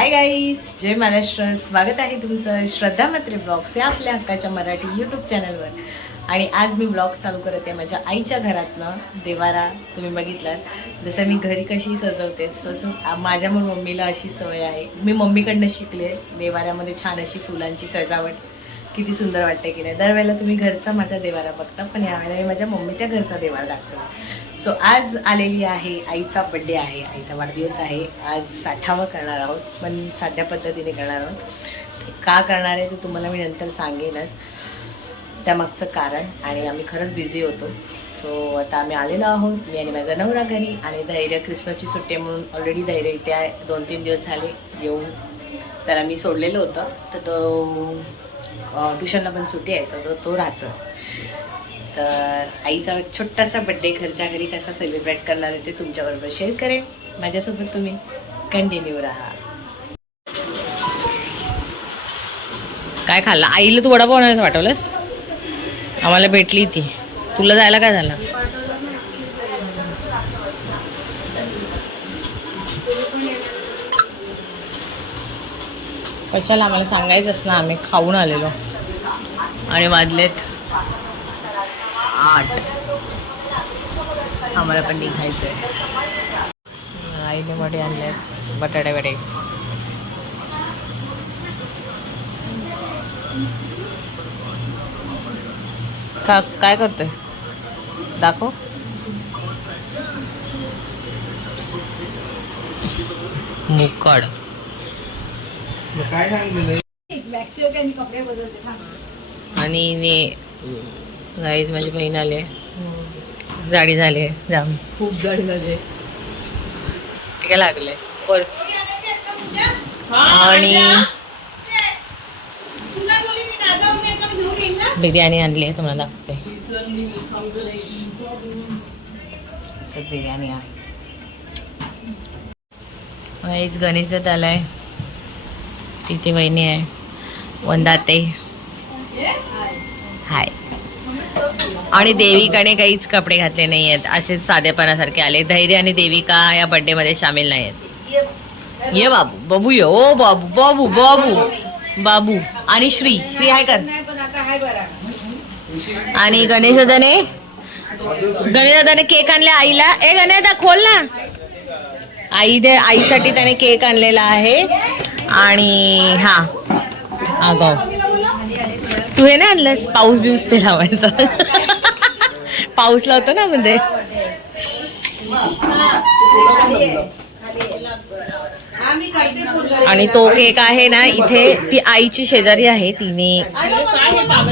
Hi guys जय महाराष्ट्र. स्वागत आहे तुमचं श्रद्धा मात्रे ब्लॉग्स या आपल्या हक्काच्या मराठी यूट्यूब चॅनलवर आणि आज मी ब्लॉग चालू करत आहे माझ्या आईच्या घरातनं देवारा तुम्ही बघितलात जसं मी घरी कशी सजवते तसंच माझ्या मग मम्मीला अशी सवय आहे. मी मम्मीकडनं शिकले देवाऱ्यामध्ये छान अशी फुलांची सजावट. किती सुंदर वाटते की नाही? दरवेळेला तुम्ही घरचा माझा देवारा बघता पण यावेळेला मी माझ्या मम्मीच्या घरचा देवारा दाखवला सो आज आलेली आहे आईचा बड्डे आहे आईचा वाढदिवस आहे. आज साठावा करणार आहोत पण साध्या पद्धतीने करणार आहोत. का करणार आहे ते तुम्हाला मी नंतर सांगेनच. त्यामागचं कारण आणि आम्ही खरंच बिझी होतो. सो आता आम्ही आलेलो आहोत मी आणि माझा नवरा घरी आणि धैर्य क्रिसमसची सुट्टी आहे म्हणून ऑलरेडी धैर्य इथे आहे. दोन तीन दिवस झाले येऊन. त्याला मी सोडलेलं होतं. तर तो ट्युशनला पण सुट्टी आहे सो तो तो राहतो. तर आईचा एक छोटासा बड्डे घरच्या घरी कसा सेलिब्रेट करणार आहे ते तुमच्याबरोबर शेअर करेन. माझ्यासोबत तुम्ही कंटिन्यू राहा. काय खाल्लं? आईला तू वडापाव नाही वाटवलंस आम्हाला भेटली ती. तुला जायला काय झालं? कशाला आम्हाला सांगायचंच ना आम्ही खाऊन आलेलो. आणि वाजलेत. आठ. आम्हाला पण निघायचं आहे. आईने वडे आणले बटाटे वडे. का काय करतोय? दाखव. मुकड. काय सांगितलेलं आणि ने गाईज माझी बहीण आले जाडी झाली जाम खूप जाडी झाले काय लागले. पर आणि बिर्याणी आणली आहे तुम्हाला दाखवते. बिर्याणी आहे गाईज गणेशच आलाय. तिथे वहिनी आहे वंदाते हाय आणि देविकाने काहीच कपडे घातले नाही आहेत असेच साधेपणासारखे आले. धैर्य आणि देविका या बर्थडे मध्ये सामील नाही आहेत ये बाबू बाबू ये. ओ बाबू बाबू बाबू बाबू. आणि श्री श्री हाय कर. आणि गणेश दादाने गणेश दादाने केक आणला आईला. ए गणेश दादा खोल ना. आई दे आईसाठी त्याने केक आणलेला आहे. आणि हा अगो तू हे नाही आणलंस? पाऊस बिऊस ते लावायचा. पाऊस लावतो ना मध्ये. आणि तो केक आहे ना इथे ती आईची शेजारी आहे तिने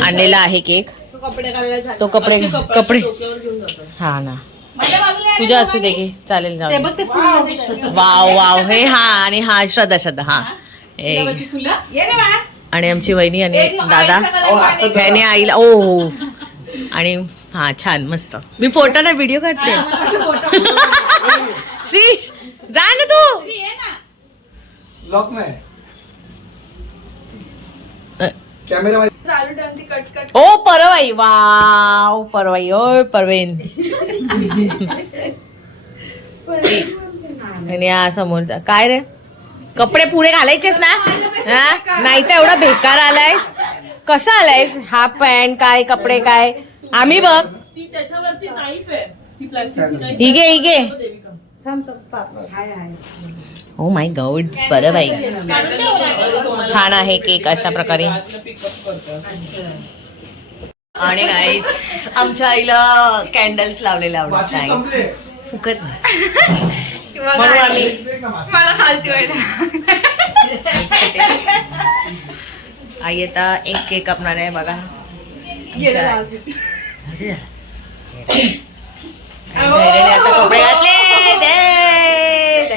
आणलेला आहे केक. तो कपडे कपडे. हा ना. तुझ्या असू दे की चालेल वाव वाव. हे हा आणि हा श्रद्धा श्रद्धा हा. ए. आणि आमची वहिनी आणि दादा ह्याने आईला ओ हो. आणि हा छान मस्त. मी फोटो ना व्हिडिओ काढते. श्रीश जा ना तू. लॉक नाही. अ, कॅमेरा ओ परवाई वाव परवाई ओ परवेन. आणि हा समोरचा काय रे? कपडे पुढे घालायचेस ना? हा? नाही तर एवढा बेकार आलायस? कसा आलायस? हाफ पॅन्ट काय कपडे काय? आम्ही बघ. ती त्याच्यावरती नाईफ आहे. ती प्लास्टिकची नाईफ हिगे ओ माय गॉड बरं बाई. छान आहे केक अशा प्रकारे. आणि गाईच आमच्या आईला कॅन्डल्स लावलेले आवडत नाही संपले. फुकट नाही. म्हणून आम्ही मला खालती व्हायला आई आता एक केक कापणार आहे बघा. आता कपडे घातले.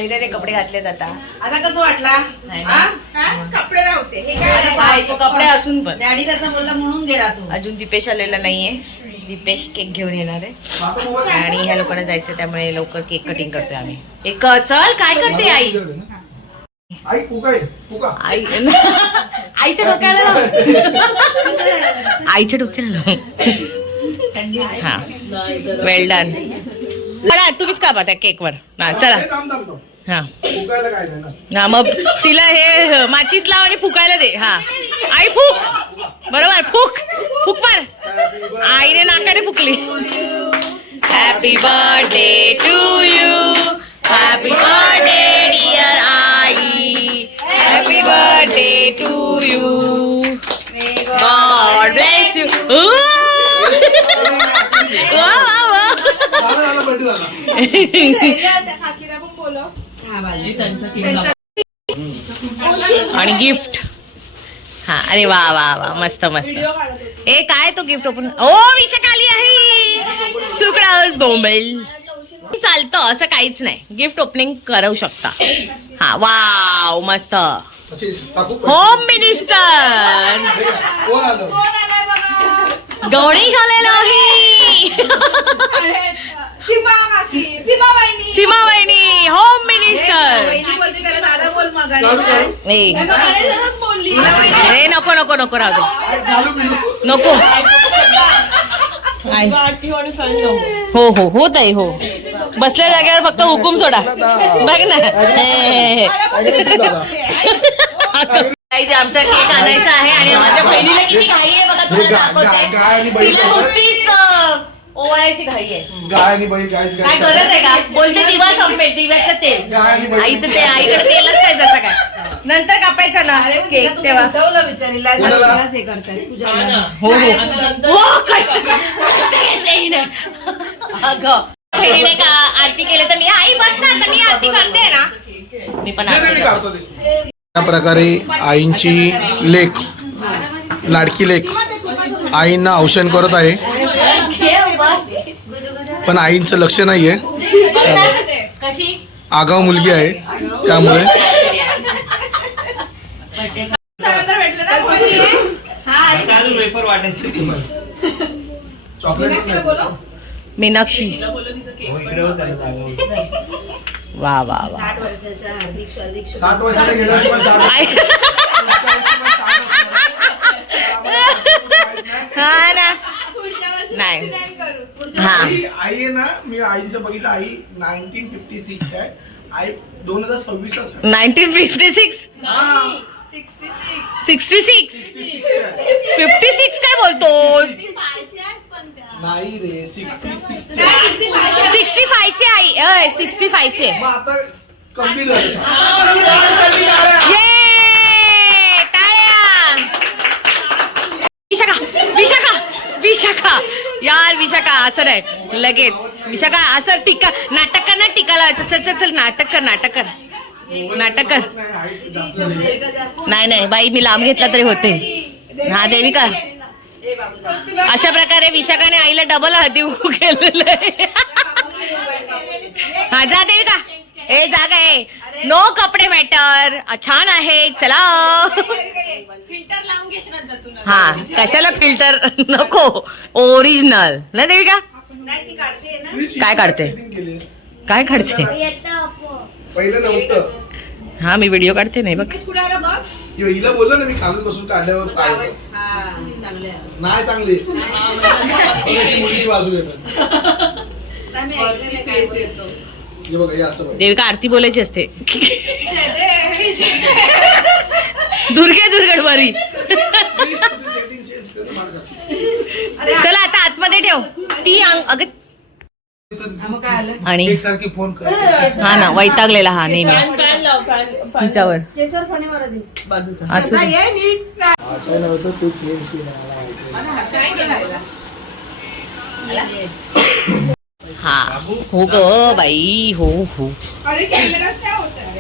धैर्याने कपडे घातलेत आता. आता कसं वाटला? नाही हा? हा? कपडे राहते. हे काय तो कपडे असून पण. डॅडी त्याचा बोलला म्हणून गेला तू. अजून दीपेश आलेला नाहीये. दीपेश केक घेऊन येणार आहे. मोबाईल आणि ह्या लोकांना जायचं त्यामुळे लवकर केक कटिंग करतोय आम्ही. एक चल काय करते आई? आई पुका आहे पुका आई आईच्या डोक्याला लाव. आईच्या डोक्याला लाव. हा. वेल डन तुम्हीच का त्या केकवर? हा चला. थांब थांब थांब. हा. फुकायला काय नाही ना हा मग तिला हे माचीस लाव आणि फुकायला दे. हा. आई फुक! बरोबर फुक! फुक मार. आईने नाकाने फुकली. Happy birthday to you happy birthday dear I. Happy birthday to you God bless you झाला बर्थडे झाला. आणि गिफ्ट. हा अरे वा वा वा मस्त मस्त. ए काय तो गिफ्ट ओपन? ओ विषय आली आहे. सुकडाऊस बोंबेल. चालतं असं काहीच नाही. गिफ्ट ओपनिंग करू शकता. हा वाव मस्त. Home minister. कोण आलं गणेश आलेलो ही सीमा ए. नको नको नको राहू दे. बिलू. नको. हो हो होत आहे हो. बसल्या जागेवर फक्त हुकूम सोडा. बघ ना. हे, हे, हे. आमचा केक आणायचा आहे आणि माझ्या बहिणीला किती घाई आहे बघा हे आणि दाखवते तिला. नुसतीच ओवाळायची घाई आहे. गाय आणि बैल गायच काय गरज आहे का? बोलते दिवा संपेल दिव्याचं तेल. गाय आणि बैल आईचं ते आईकडे तेलच काय जसं काय. नंतर कापायचं ना. केक तेव्हा. कोणाला? हे करताय. पूजा हा ना. हो हो. आता नंतर हो कष्ट कष्ट घेतले हिने. अगं. बहिणीने का आरती केली तर मी आई बस ना आता मी आरती करते ना. मी पण नाही, नाही, आरती. या प्रकारे आईंची लेख लाडकी लेख. आईंना औषण करत आहे. पण आईंचं लक्ष नाहीये. कशी? आगाव मुलगी आहे त्यामुळे. चॉकलेट मीनाक्षी. वा वा वा. सात आई- हा ना. नाही. हा आई आई आहे ना मी आईचं बघितलं आई नाईन्टीन फिफ्टी सिक्स आहे. आई दोन हजार सव्वीस nineteen fifty six sixty six fifty six काय बोलतोस? नाही रे सिक्स्टी सिक्स सिक्स्टी फायचे आई. सिक्स्टी फायचे आता कमी झालं ये टाळ्या विशाखा विशाखा विशाखा यार विशाखा असं नाही. लगेच. विशाखा असं टिका नाटक कर ना टिका लावायचं चल चल चल नाटक कर नाटक कर. नाटक कर. नाही नाही बाई मी लांब घेतला तरी होते. हा देविका. अशा प्रकारे विशाखाने आईला डबल हळदी केलेलं आहे. हा जा देविका. ए जागा आहे नो कपडे मॅटर छान आहे. चला. हा कशाला फिल्टर नको. ओरिजिनल ना नाही ती काढते ना. Three काय काढते? काय काढते? पहिलं नव्हतं हा मी व्हिडिओ काढते नाही बघ. हिला बोललो ना मी खालून बसून काढल्यावर. हा. नाही चांगली. मुलगी बाजू येतात देविका आरती बोलायची असते. दुर्गे दुर्गडवारी. चला आता आतमध्ये ठेव. ती अंग अगं आणि एकसारखी फोन कर. हा ना वैतागलेला हा नेहमी फॅन फॅन लाव फॅन फॅन तिच्यावर केसर फणीवर आधी. बाजूचा असू हा. हो ग बाई हो हो.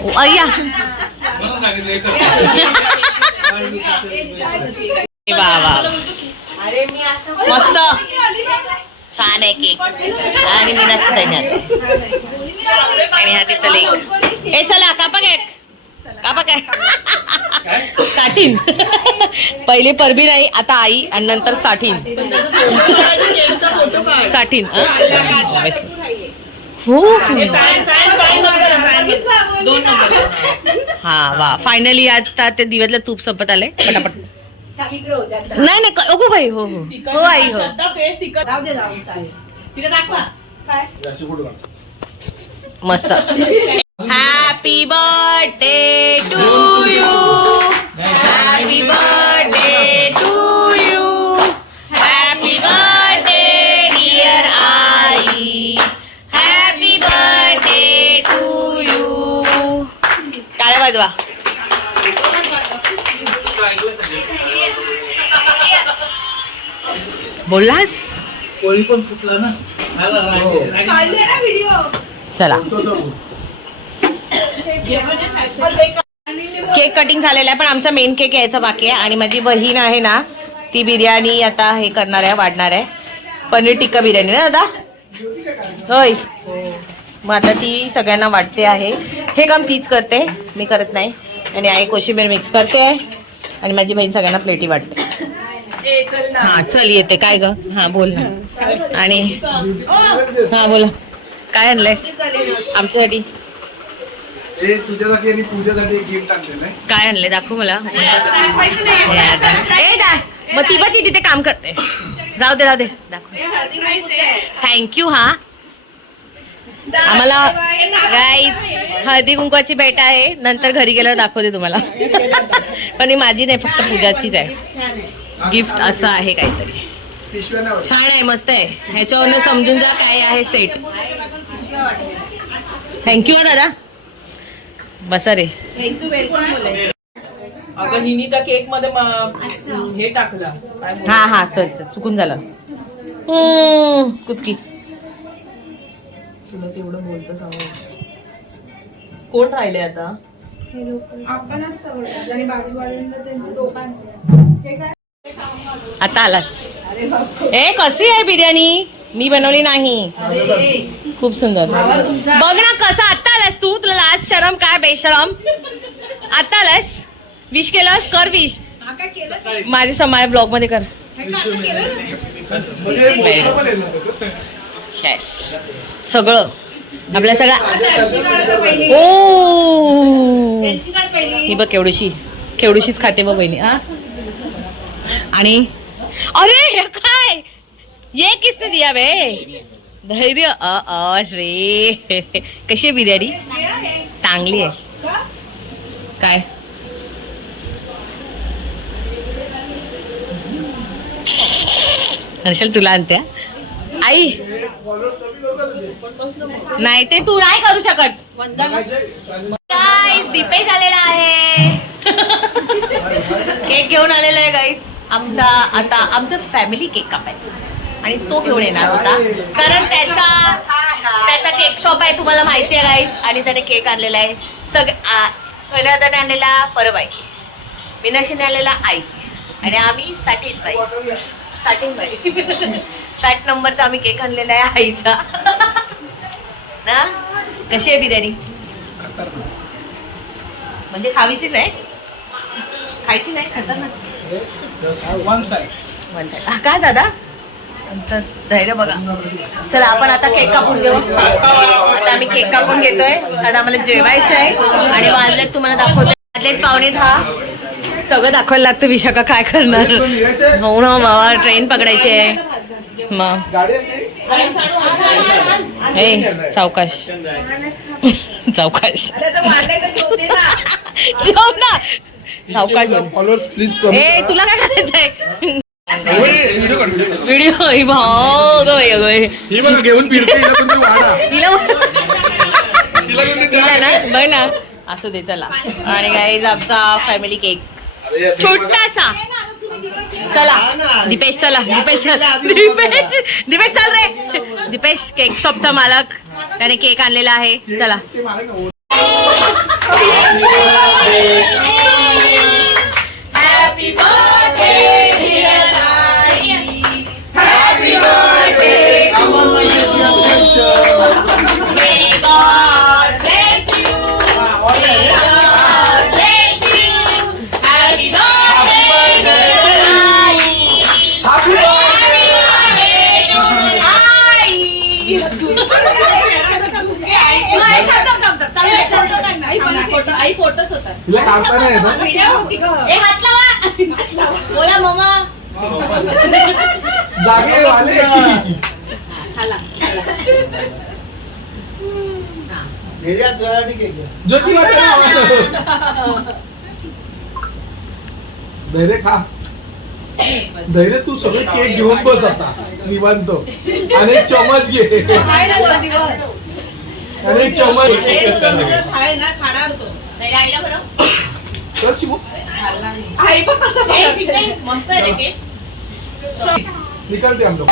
हो, अय्या. वा वा. मस्त. छान आहे केक. आणि मीनाक्षी ताईने आणि हा तिचा लेख ए चला कापा केक. कापा काय? साठीन. पहिले परबी नाही आता आई आणि नंतर साठीन. साठीन हं? हो. फॅन फॅन फॅन फॅन दोन नंबर हा वा. फायनली आता ते दिव्यातलं तूप संपत आलंय. पटापट. नाही नाही अगो बाई हो हो. हो आई हो. मस्त. Happy happy birthday to you happy birthday to you happy birthday dear I happy birthday to you टाळ्या वाजवा. बोललास? कोळी पण फुटला ना चला. केक कटिंग झालेला आहे पण आमचा मेन केक यायचा बाकी आहे. आणि माझी बहीण आहे ना ती बिर्याणी आता हे करणार आहे वाढणार आहे. पनीर टिक्का बिर्याणी ना दादा? होय. मग आता ती सगळ्यांना वाटते आहे. हे काम तीच करते मी करत नाही. आणि आई कोशिंबीर मिक्स करते. आणि माझी बहीण सगळ्यांना प्लेटी वाटते. हा चल येते. काय ग? हा बोल ना. आणि हा बोला. काय आणलंयस? आमच्यासाठी हे तुझ्यासाठी आणि पूजासाठी एक गिफ्ट आणलेलं आहे. काय आणले दाखव मला. ए, मग ती पण ती तिथे काम करते. राहू दे राहू दे. दाखव. थँक्यू हा. आम्हाला गाईज हळदी कुंकवाची भेट आहे. नंतर घरी गेल्यावर दाखवते तुम्हाला. पण ही माझी नाही फक्त पूजाचीच आहे. गिफ्ट असं आहे काहीतरी. पिशव्या नाही छान आहे मस्त आहे. ह्याच्यावरनं समजून जा काय आहे सेट थँक्यू दादा. बसा रे थँक्यू वेलकम बोलायचं अगं हिनी त्या केकमध्ये म- हे टाकलं. काय बोलू? हा हा चल चल चुकून झालं. कुचकी. तुला तेवढं बोलतं सांग. कोण राहिले आता? आपणच सगळं. आणि बाजूवाल्यांना त्यांचं दोकान हे काय? आता आलास. ए कशी आहे बिर्याणी? मी बनवली नाही. खूप सुंदर. बघ ना कसं आता आलास तू. तुला लास्ट शरम काय बेशरम आता आलास विश केलंस कर विश माझे समाय ब्लॉगमध्ये कर. म्हणजे. येस सगळं. आपल्या सगळ्या ओ. ही बघ केवढीशी. केवढीशीच खाते बघ बहिणी आ आणि अरे हे काय? ये किसने दिया बे? धैर्य अ अ रे कशी आहे बिर्याणी? चांगली आहे. काय? हर्षल तुला आणते? आई! नाही ते तू नाही करू शकत. काय दीपेश आलेला आहे. केक घेऊन आलेला आहे गाईज आमचा आता आमचा फॅमिली केक कापायचा. आणि तो घेऊन येणार होता. कारण त्याचा त्याचा केक शॉप आहे तुम्हाला माहिती आहे गाईज आणि त्याने केक आणलेला आहे. सगळे विनोदाने आणलेला परबाई मीनाक्षीने आणलेला आई. आणि आम्ही साठीत बाई साठीन बाई साठ नंबरचा आम्ही केक आणलेला आहे आईचा. ना? कशी आहे बिर्याणी? म्हणजे खावीची नाही? खायची नाही? खतरनाक काय दादा? धैर्य बघा. चला आपण आता केक कापून घेऊ. आता आम्ही केक कापून घेतोय. आता आम्हाला जेवायचं आहे. आणि वाजलेत तुम्हाला दाखवते वाजलेत पावणे दहा. सगळं दाखवायला लागतं विशाखा काय करणार? हो ना बाबा ट्रेन पकडायची आहे. मग? हे सावकाश. सावकाश. जेव ना. सावकाश ए. तुला काय करायचंय? व्हिडिओ ही भाऊ ग. ही बघा घेऊन फिरते हिला कोणतरी वाढा. हिला हिला कोणतरी द्या. हिला ना बघ ना. असू दे चला. आणि गाईज आमचा फॅमिली केक अरे, याची बघा. छोटासा. चला. दीपेश चला. दीपेश चल दीपेश दीपेश चल रे. दीपेश केक शॉपचा मालक. त्याने केक आणलेला आहे. चला. ते मला आई फोटोच होता तुला काढता नाही येत ना? ए, हात लावा. बोला मम्मा जागे आले नाव. धैर्य खा. धैर्य तू सगळे केक घेऊन बस आता. निवांत. आणि एक चमच घे. आणि एक चमच एक दोन दिवस आहे ना खाणार तो. चल शिवू आई पण कसं बनवते? मस्त आहे रे केक. निकलते हम लोग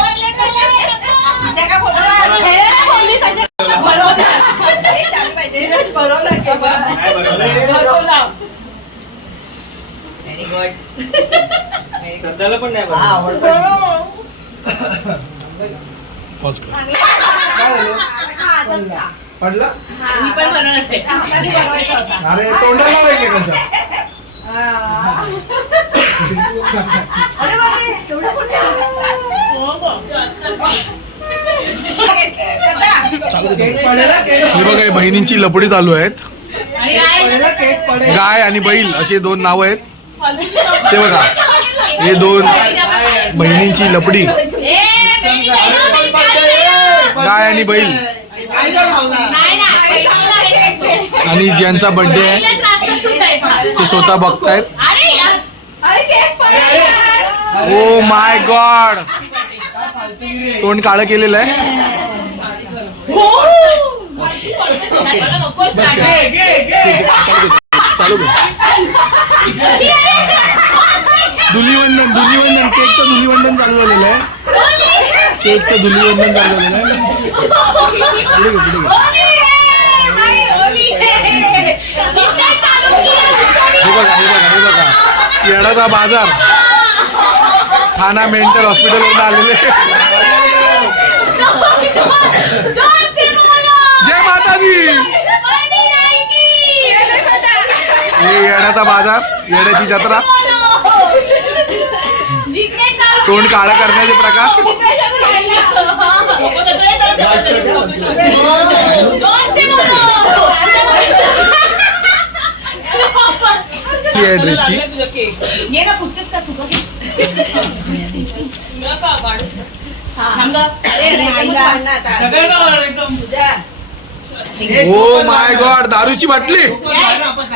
तिच्या का फोटो काढला? हे पोलीस अशा- बनवला. हे छान पाहिजे. बनवला की बा. बनवला. Very good. सध्याला पण नाही बनवलं. पॉज कर हा, असंच खा. पडला? मी पण बनवणार आहे. अरे तोंडाला हा. अरे बापरे, एवढं मोठे हे बघा हे बहिणींची लपडी चालू आहेत. आणि काय? गाय आणि बैल असे दोन नाव आहेत. ते बघा हे दोन बहिणींची लपडी. ए, गाय आणि बैल. आणि ज्यांचा बर्थडे आहे. ते स्वतः बघतायत. ओ माय गॉड तोंड काळं केलेलं आहे. चालू कर. धुलीवंदन धुलीवंदन केकचं धुलीवंदन चालू झालेलं आहे. केकचं धुलीवंदन चालू झालेलं आहे. बघा हे बघा हे बघा. येडाचा बाजार. ठाणा मेंटल हॉस्पिटलवरून आलेले. जोर से बोलो. जय माता दी. हे येड्याचा बाजार येड्याची जत्रा. तोंड काळं करण्याचे प्रकार जोर से बोलो. ही ये ना का ओ माय गॉड दारूची बाटली?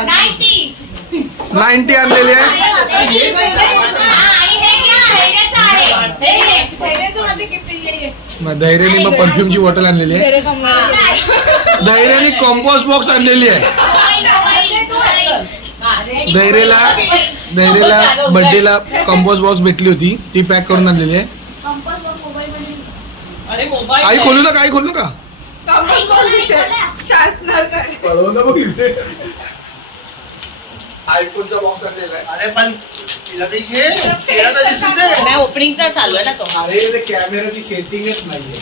नाईटी. नाईन्टी. आणलेली आहे. मग धैर्याने मग परफ्यूमची बॉटल आणलेली आहे. धैर्याने कॉम्पोस्ट बॉक्स आणलेली आहे. धैर्याला धैर्याला बर्थडेला कंपोस्ट बॉक्स भेटली होती. ती पॅक करून आणलेली आहे. अरे मोबाईल आई खोलू नका आई खोलू नका. शार्पनर काय कळवलं बघ इथे. आयफोनचा बॉक्स आणलेला आहे. अरे पण तिला ते घे तिला तर दिसून दे. नाही ओपनिंगचा चालू आहे ना तो. अरे ते कॅमेराची सेटिंगच नाहीये.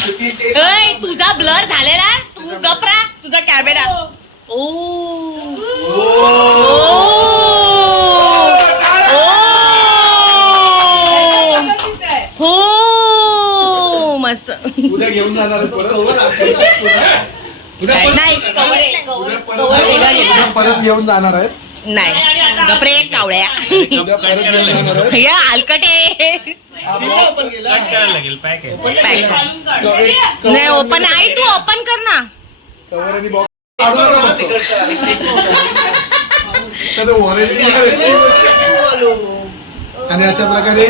तर ती ते- ऐ, तुझा ब्लर झालेला? तू गपरा तुझा कॅमेरा ओ. हो मस्त उद्या घेऊन जाणार आहे परत उद्या परत- नाही घेऊन जाणार आहेत गपरे कावळ्या या हलकटे कट करायला लागेल पॅक आहे नाही ओपन आई तू ओपन कर ना आणि अशा प्रकारे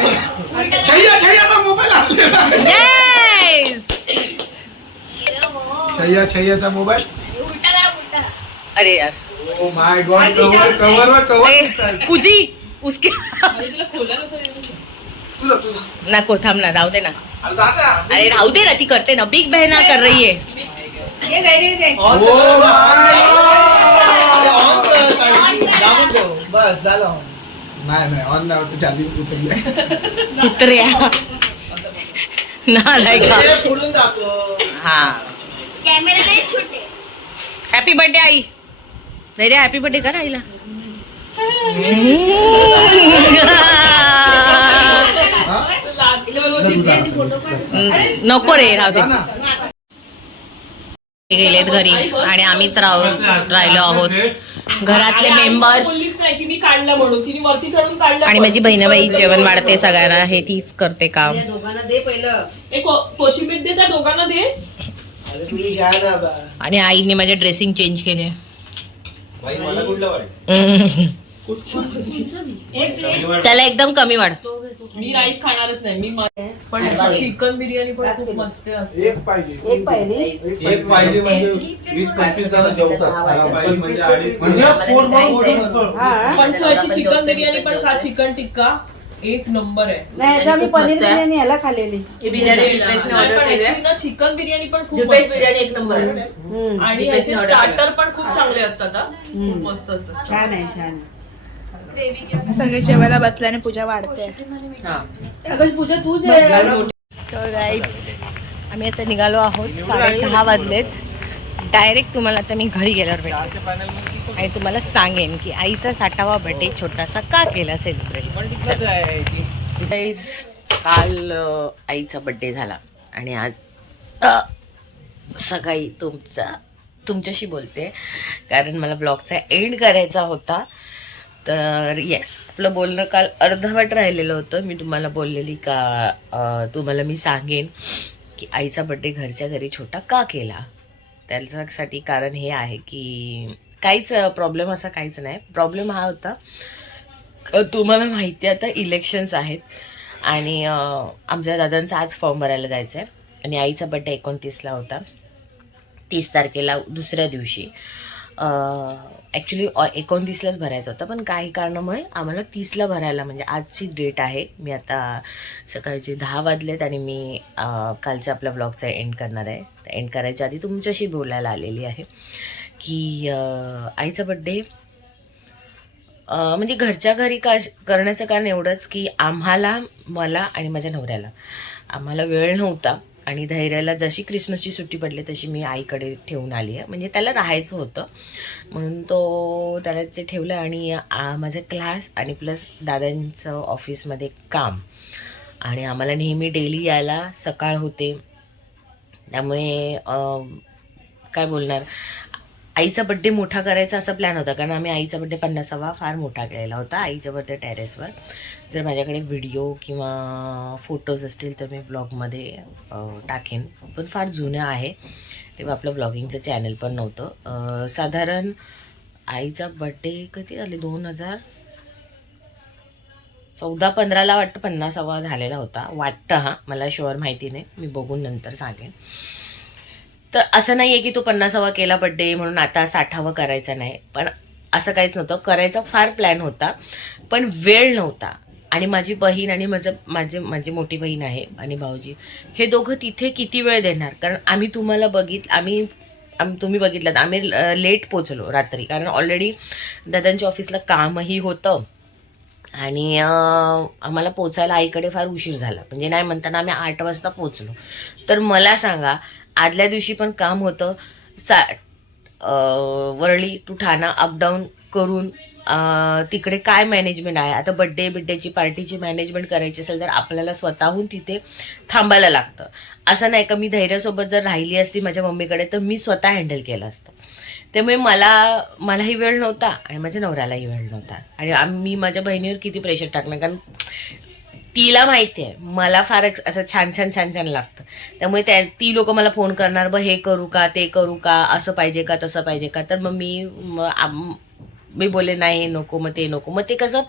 छैया छैयाचा मोबाईल अरे यार. Oh my God cover cover वर कवर पूजी उसके नको थांब ना राहू दे ना. अरे राहू दे ना ती करते ना. बिग बहना कर रही है ओ माय बस झालं नाही नाही ऑन नाही होतं चार्जिंग उतरली कुत्र्या हा. हॅपी बर्थडे आई. नाही रे हॅपी बर्थडे कर आईला. नको रे राहू दे. जा ना. ते गेलेत घरी आणि आम्हीच राहू राहिलो आहोत. घरातले मेंबर्स बोललीच नाही की मी काढलं म्हणून. तिने वरती चढून काढलं आणि. माझी बहिणाबाई जेवण वाढते सगळ्यांना हे तीच करते काम. या दोघांना दे पहिलं. ए, को- कोशिंबीर दे त्या दोघांना दे. अरे तुम्ही घ्या ना बा. आणि आईने माझे ड्रेसिंग चेंज केले. त्याला एकदम कमी वाढ. मी राईस खाणारच नाही मी पण चिकन बिर्याणी पण खूप मस्त असते एक पाहिजे एक पाहिजे. एक पाहिजे म्हणजे वीस पंचवीस जण जेवतात. पाहिजे म्हणजे म्हणजे चिकन बिर्याणी पण खा चिकन टिक्का. एक नंबर आहे. नाही पनीर बिर्याणी बिर्याणी ऑर्डर पण केली याची ना चिकन बिर्याणी पण खूप. बिर्याणी एक नंबर आणि स्टार्टर पण खूप चांगले असतात. खूप मस्त असतात. छान आहे छान आहे. सगळे जेवायला बसल्याने पूजा वाढते. पूजा तू तर आम्ही आता निघालो आहोत. साडे दहा वाजलेत. डायरेक्ट तुम्हाला आता मी घरी गेल्यावर भेटेन आणि तुम्हाला सांगेन की आईचा साठावा बर्थडे छोटासा का केला सेलिब्रेट काल आईचा बर्थडे झाला. आणि आज सकाळी तुमचा तुमच्याशी बोलते. कारण मला ब्लॉगचा एंड करायचा होता. तर येस आपलं बोलणं काल अर्धवट राहिलेलं होतं. मी तुम्हाला बोललेली का तुम्हाला मी सांगेन की आईचा बड्डे घरच्या घरी छोटा का केला? त्याच्यासाठी कारण हे आहे की काहीच प्रॉब्लेम असा काहीच नाही. प्रॉब्लेम हा होता तुम्हाला माहिती आहे आता इलेक्शन्स आहेत आणि आमच्या दादांचा आज फॉर्म भरायला जायचं आहे आणि आईचा बड्डे एकोणतीसला होता. तीस तारखेला दुसऱ्या दिवशी. ॲक्च्युली एकोणतीसलाच भरायचं होतं पण काही कारणामुळे आम्हाला तीसला भरायला म्हणजे आजची डेट आहे. मी आता सकाळचे दहा वाजलेत आणि मी कालच्या आपल्या ब्लॉगचा एंड करणार आहे. एंड करायच्या आधी तुमच्याशी बोलायला आलेली आहे की आईचा बड्डे म्हणजे घरच्या घरी का करण्याचं कारण एवढंच की आम्हाला मला आणि माझ्या नवऱ्याला. आम्हाला वेळ नव्हता. आणि धैर्याला जशी क्रिसमसची सुट्टी पडली तशी मी आईकडे ठेवून आली आहे. म्हणजे त्याला राहायचं होतं. म्हणून तो त्याला ते ठेवलं आणि माझा क्लास आणि प्लस दादांचं ऑफिसमध्ये काम. आणि आम्हाला नेहमी डेली यायला सकाळ होते. त्यामुळे काय बोलणार? आईचा बड्डे मोठा करायचा असा प्लॅन होता. कारण आम्ही आईचा बड्डे पन्नासावा फार मोठा केलेला होता आईच्या बर्थडे टेरेसवर जर माझ्याकडे व्हिडिओ किंवा फोटोज असतील तर मी ब्लॉगमध्ये टाकेन. पण फार जुनं आहे. तेव्हा आपलं ब्लॉगिंगचं चॅनल पण नव्हतं. साधारण आईचा बड्डे कधी झाले? दोन हजार चौदा पंधराला वाटतं पन्नासावा झालेला होता. वाटतं हा. मला शुअर माहिती नाही. मी बघून नंतर सांगेन. तर असं नाही आहे की तो पन्नासावा केला बड्डे म्हणून आता साठावा करायचा नाही. पण असं काहीच नव्हतं. करायचा फार प्लॅन होता पण वेळ नव्हता. आणि माझी बहीण आणि माझं माझे माझी मोठी बहीण आहे आणि भाऊजी हे दोघं तिथे किती वेळ देणार? कारण आम्ही तुम्हाला बघित आम्ही आम तुम्ही बघितलं आम्ही लेट पोचलो रात्री. कारण ऑलरेडी दादांच्या ऑफिसला कामही होतं. आणि आम्हाला पोचायला आईकडे फार उशीर झाला. म्हणजे नाही म्हणताना आम्ही आठ वाजता पोचलो तर मला सांगा आदल्या दिवशी पण काम होतं. सा वरळी टू ठाणा अपडाऊन करून तिकडे काय मॅनेजमेंट आहे? आता बड्डे बिड्डेची पार्टीची मॅनेजमेंट करायची असेल तर आपल्याला स्वतःहून तिथे थांबायला लागतं. असं नाही का मी धैर्यासोबत जर राहिली असती माझ्या मम्मीकडे तर मी स्वतः हँडल केलं असतं. त्यामुळे मला मलाही वेळ नव्हता आणि माझ्या नवऱ्यालाही वेळ नव्हता. आणि आम्ही माझ्या बहिणीवर किती प्रेशर टाकणार कारण तिला माहिती आहे मला फार एक असं छान छान छान छान लागतं. त्यामुळे त्या ती लोक मला फोन करणार ब हे करू का ते करू का असं पाहिजे का तसं पाहिजे का? तर मग मी मी बोले नाही हे नको मग ते नको. मग ते कसं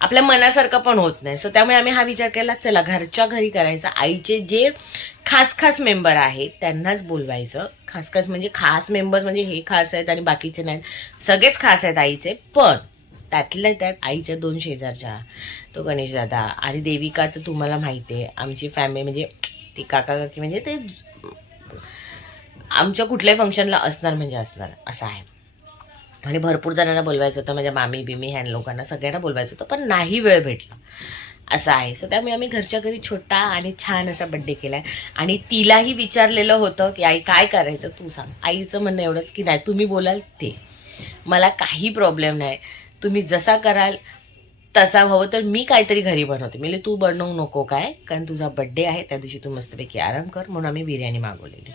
आपल्या मनासारखं पण होत नाही. सो त्यामुळे आम्ही हा विचार केला चला घरच्या घरी करायचा. आईचे जे खास खास मेंबर आहेत त्यांनाच बोलवायचं. खास खास म्हणजे खास मेंबर्स म्हणजे हे खास आहेत आणि बाकीचे नाहीत. सगळेच खास आहेत आईचे. पण त्यातल्या त्यात आईच्या दोन शेजारच्या तो गणेश दादा आणि देविका तर तुम्हाला माहिती आहे आमची फॅमिली म्हणजे ती काका काकी म्हणजे ते आमच्या कुठल्याही फंक्शनला असणार म्हणजे असणार असं आहे. आणि भरपूर जणांना बोलवायचं होतं माझ्या मामी बिमी ह्या लोकांना सगळ्यांना बोलवायचं होतं पण नाही वेळ भेटला. असं आहे. सो त्यामुळे आम्ही घरच्या घरी छोटा आणि छान असा बड्डे केला आहे आणि तिलाही विचारलेलं होतं की आई काय करायचं? तू सांग. आईचं म्हणणं एवढंच की नाही तुम्ही बोलाल ते. मला काही प्रॉब्लेम नाही. तुम्ही जसा कराल तसा हवं तर मी काहीतरी घरी बनवते. म्हणजे तू बनवू नको काय? कारण तुझा बड्डे आहे. त्या दिवशी तू मस्तपैकी आराम कर. म्हणून आम्ही बिर्याणी मागवलेली.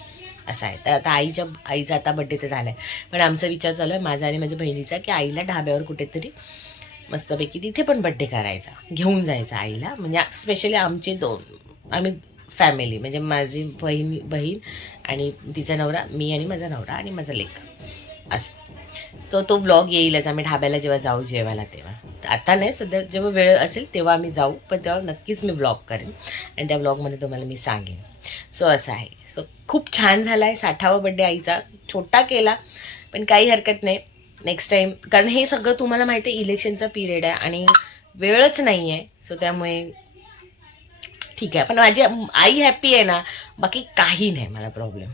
असं आहे. तर आता आईच्या आईचा आता बड्डे तर झाला आहे पण आमचा विचार चालू आहे माझा आणि माझ्या बहिणीचा की आईला ढाब्यावर कुठेतरी मस्तपैकी तिथे पण बड्डे करायचा. घेऊन जायचा आईला. म्हणजे स्पेशली आमचे दोन आम्ही फॅमिली म्हणजे माझी बहीण बहीण आणि तिचा नवरा मी आणि माझा नवरा आणि माझा लेख असं. तो तो ब्लॉग येईलच आम्ही ढाब्याला जेव्हा जाऊ जेवायला तेव्हा. आता नाही सध्या जेव्हा वेळ असेल तेव्हा आम्ही जाऊ पण तेव्हा नक्कीच मी ब्लॉग करेन. आणि त्या ब्लॉगमध्ये तुम्हाला मी सांगेन. सो असं आहे. सो खूप छान झाला आहे साठावा बड्डे आईचा. छोटा केला पण काही हरकत नाही. नेक्स्ट टाईम कारण हे सगळं तुम्हाला माहिती आहे इलेक्शनचा पिरियड आहे आणि वेळच नाही आहे सो त्यामुळे ठीक आहे. पण माझी आई हॅप्पी आहे ना. बाकी काही नाही मला प्रॉब्लेम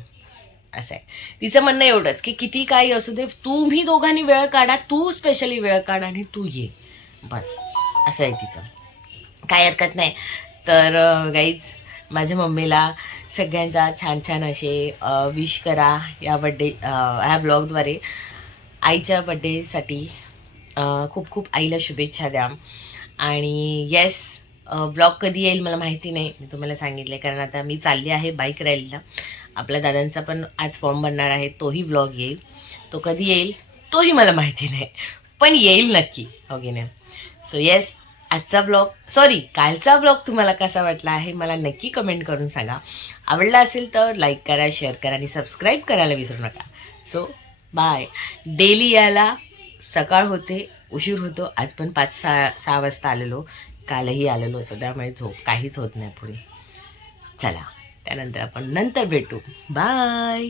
असं आहे. तिचं म्हणणं एवढंच की किती काही असू दे तुम्ही दोघांनी वेळ काढा तू स्पेशली वेळ काढ आणि तू ये. बस. असं आहे तिचं. काय हरकत नाही. तर गाईज माझ्या मम्मीला सगळ्यांचा छान छान असे विश करा या बड्डे ह्या ब्लॉगद्वारे आईच्या बड्डेसाठी खूप खूप आईला शुभेच्छा द्या. आणि येस व्लॉग कधी येईल मला माहिती नाही. मी तुम्हाला सांगितले कारण आता मी चालली आहे बाईक रॅलीला आपल्या दादांचा पण आज फॉर्म भरणार आहे तोही व्लॉग येईल. तो कधी येईल तोही मला माहिती नाही. पण येईल नक्की हो की नाही? सो येस आजचा ब्लॉग सॉरी कालचा ब्लॉग तुम्हाला कसा वाटला आहे मला नक्की कमेंट करून सांगा. आवडला असेल तर लाईक करा शेअर करा आणि सबस्क्राईब करायला विसरू नका. सो बाय डेली याला सकाळ होते उशीर होतो. आज पण पाच सहा सहा वाजता आलेलो. कालही आलेलो असतो त्यामुळे झोप काहीच होत नाही पुढे. चला त्यानंतर आपण नंतर भेटू. बाय!